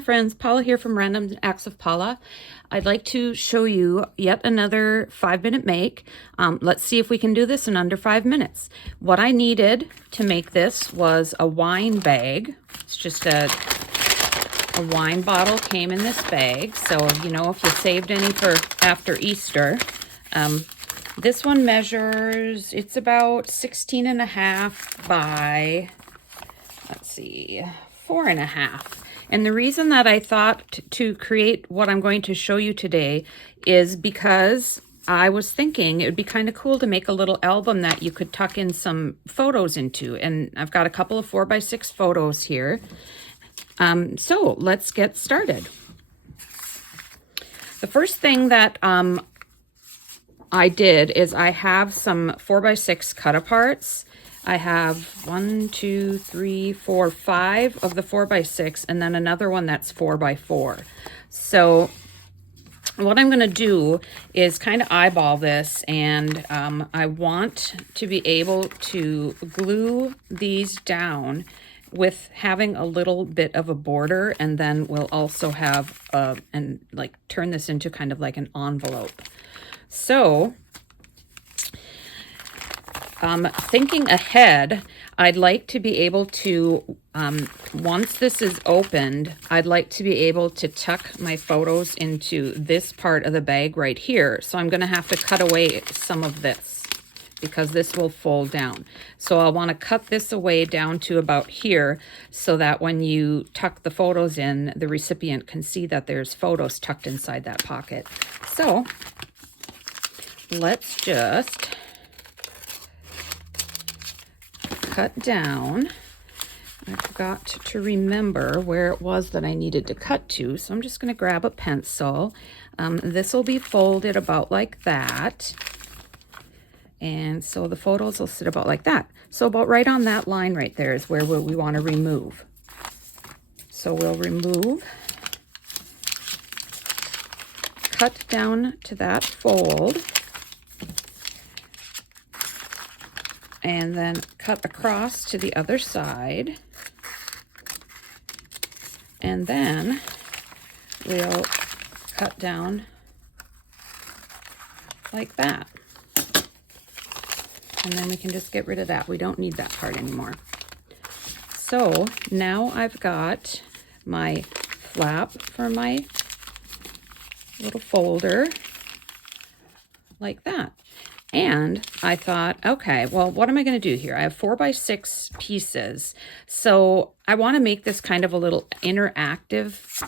Hi friends, Paula here from Random Acts of Paula. I'd like to show you yet another 5-minute make. Let's see if we can do this in under 5 minutes. What I needed to make this was a wine bag. It's just a wine bottle came in this bag. So, you know, if you saved any for after Easter. This one measures, it's about 16.5 by, let's see, 4.5. And the reason that I thought to create what I'm going to show you today is because I was thinking it would be kind of cool to make a little album that you could tuck in some photos into. And I've got a couple of 4x6 photos here. So let's get started. The first thing that I did is I have some 4x6 cut aparts. I have 1, 2, 3, 4, 5 of the 4x6, and then another one that's 4x4. So what I'm going to do is kind of eyeball this, and I want to be able to glue these down with having a little bit of a border, and then we'll also have and like turn this into kind of like an envelope. So thinking ahead, I'd like to be able to, once this is opened, I'd like to be able to tuck my photos into this part of the bag right here. So I'm going to have to cut away some of this because this will fold down. So I'll want to cut this away down to about here so that when you tuck the photos in, the recipient can see that there's photos tucked inside that pocket. So let's just cut down. I forgot to remember where it was that I needed to cut to, so I'm just going to grab a pencil. This will be folded about like that, and so the photos will sit about like that. So about right on that line right there is where we want to remove. So we'll remove, cut down to that fold, and then cut across to the other side. And then we'll cut down like that. And then we can just get rid of that. We don't need that part anymore. So now I've got my flap for my little folder like that. And I thought, okay, well, what am I going to do here? I have 4x6 pieces. So I want to make this kind of a little interactive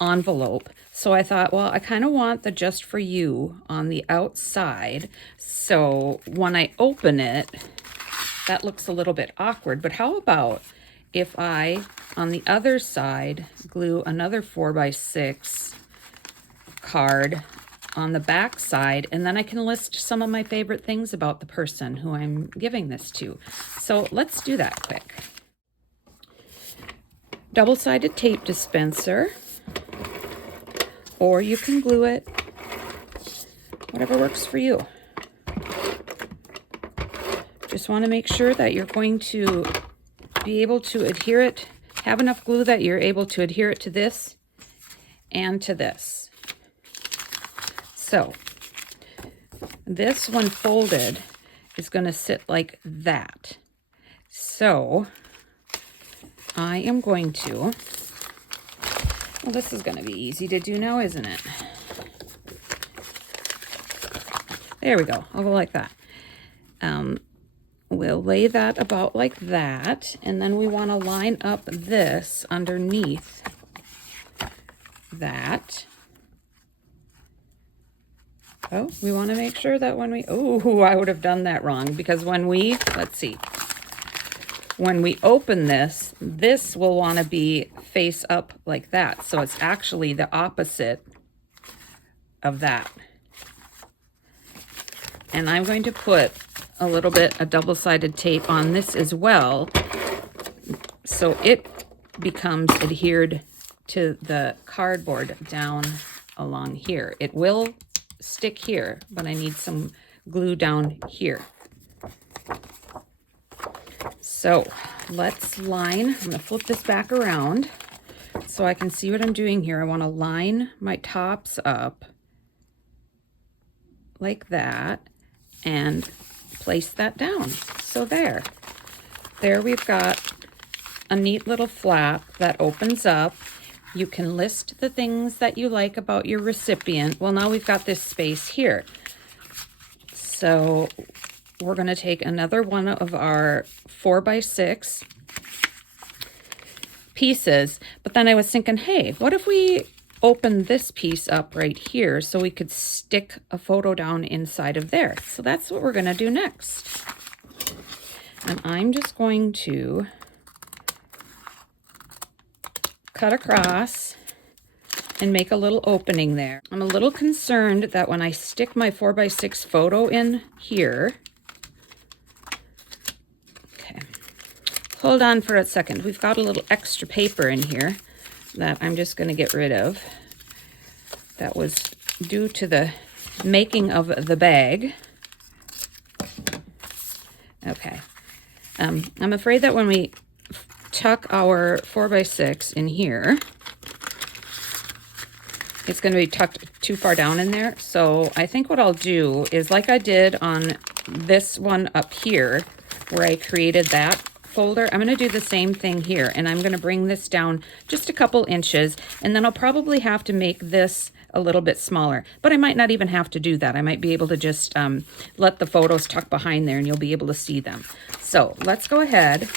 envelope. So I thought, well, I kind of want the just for you on the outside. So when I open it, that looks a little bit awkward. But how about if I, on the other side, glue another 4x6 card on the back side, and then I can list some of my favorite things about the person who I'm giving this to. So let's do that quick. Double-sided tape dispenser, or you can glue it, whatever works for you. Just want to make sure that you're going to be able to adhere it, have enough glue that you're able to adhere it to this and to this. So this one folded is going to sit like that. So I am going to, well, this is going to be easy to do now, isn't it? There we go. I'll go like that. We'll lay that about like that, and then we want to line up this underneath that. Oh, we want to make sure that when we, oh, I would have done that wrong, because when we, let's see, when we open this, this will want to be face up like that. So it's actually the opposite of that. And I'm going to put a little bit of double-sided tape on this as well, so it becomes adhered to the cardboard down along here. It will stick here, but I need some glue down here. So let's line, I'm going to flip this back around so I can see what I'm doing here. I want to line my tops up like that and place that down. So there we've got a neat little flap that opens up. You can list the things that you like about your recipient. Well, now we've got this space here. So we're going to take another one of our 4x6 pieces, but then I was thinking, hey, what if we open this piece up right here so we could stick a photo down inside of there? So that's what we're going to do next. And I'm just going to cut across and make a little opening there. I'm a little concerned that when I stick my 4x6 photo in here, okay, hold on for a second. We've got a little extra paper in here that I'm just going to get rid of. That was due to the making of the bag. Okay. I'm afraid that when we tuck our 4x6 in here, it's going to be tucked too far down in there. So I think what I'll do is, like I did on this one up here, where I created that folder, I'm going to do the same thing here. And I'm going to bring this down just a couple inches. And then I'll probably have to make this a little bit smaller. But I might not even have to do that. I might be able to just let the photos tuck behind there and you'll be able to see them. So let's go ahead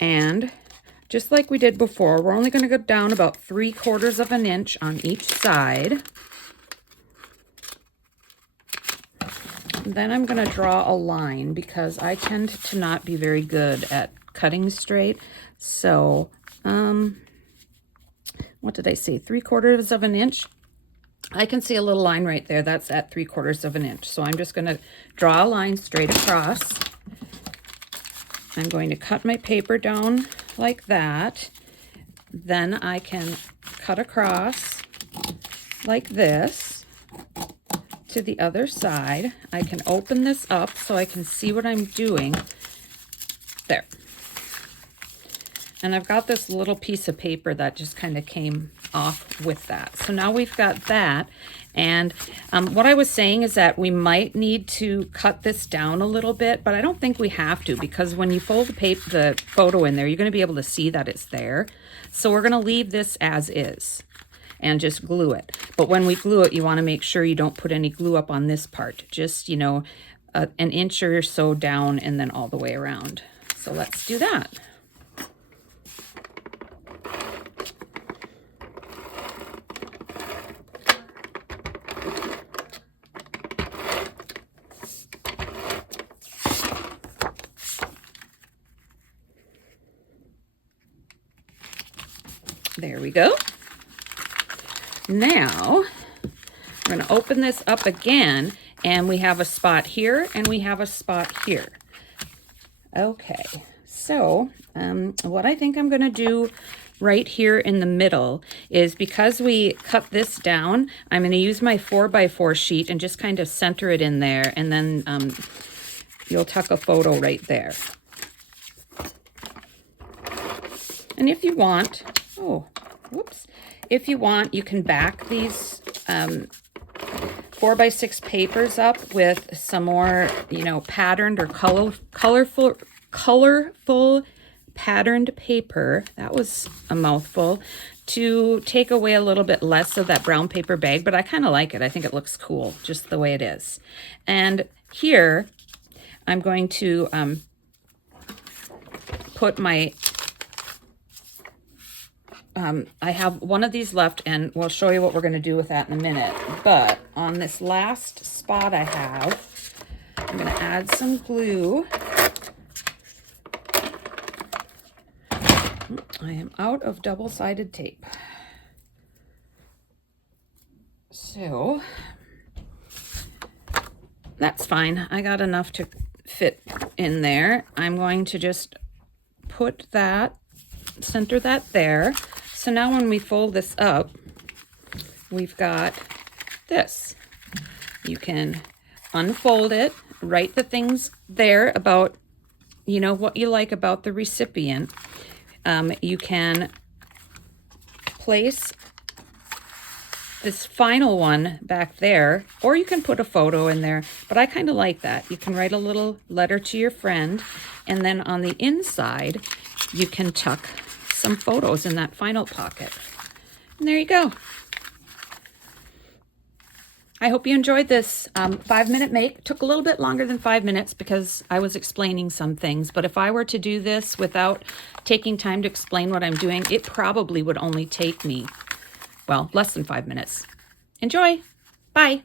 and, just like we did before, we're only going to go down about 3/4 of an inch on each side. And then I'm going to draw a line because I tend to not be very good at cutting straight. So, what did I say? 3/4 of an inch. I can see a little line right there. That's at 3/4 of an inch. So I'm just going to draw a line straight across. I'm going to cut my paper down like that. Then I can cut across like this to the other side. I can open this up so I can see what I'm doing. There. And I've got this little piece of paper that just kind of came off with that. So now we've got that. And what I was saying is that we might need to cut this down a little bit, but I don't think we have to, because when you fold the photo in there, you're going to be able to see that it's there. So we're going to leave this as is and just glue it. But when we glue it, you want to make sure you don't put any glue up on this part. Just, you know, an inch or so down and then all the way around. So let's do that. There we go. Now, we're going to open this up again, and we have a spot here, and we have a spot here. Okay, so what I think I'm going to do right here in the middle is, because we cut this down, I'm going to use my 4x4 sheet and just kind of center it in there, and then you'll tuck a photo right there. And if you want, if you want, you can back these 4x6 papers up with some more, you know, patterned or colorful patterned paper. That was a mouthful, to take away a little bit less of that brown paper bag, but I kind of like it. I think it looks cool just the way it is. And here I'm going to put my I have one of these left, and we'll show you what we're going to do with that in a minute. But on this last spot I have, I'm going to add some glue. I am out of double-sided tape. So that's fine. I got enough to fit in there. I'm going to just put that, center that there. So now when we fold this up, we've got this. You can unfold it, write the things there about, you know, what you like about the recipient. You can place this final one back there, or you can put a photo in there, but I kind of like that. You can write a little letter to your friend, and then on the inside, you can tuck some photos in that final pocket. And there you go. I hope you enjoyed this 5-minute make. Took a little bit longer than 5 minutes because I was explaining some things, but if I were to do this without taking time to explain what I'm doing, it probably would only take me, well, less than 5 minutes. Enjoy. Bye.